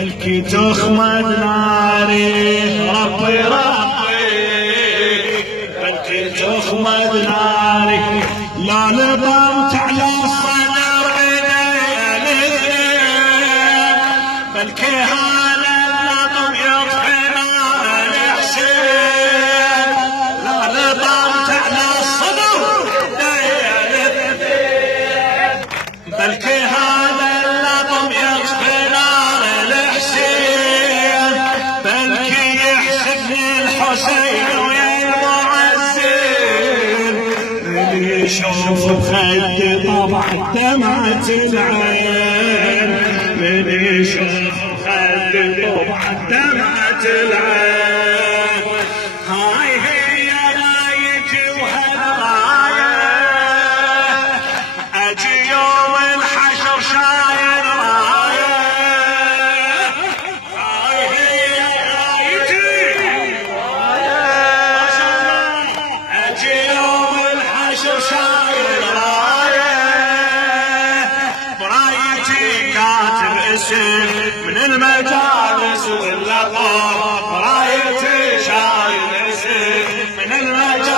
بلكي تخمد ناري ربي بلكي تخمد ناري لا نظمت على الصدر بلكي هذا اللطم يطفي نار الحسين لا نظمت على الصدر بلكي هذا اللطم يطفي نار الحسين بلكي يحسبني الحسين ويا المعزين من يشوف بخدي طبع دمعة العين من يشوف بخدي طبع دمعة العين هاي هي رايتي وهالراية اجي يوم الحشر شايل راية هاي هي رايتي اجي يوم الحشر شايل راية برايتي كاتب اسم من المجالس واللقب برايتي شايل اسم من المجالس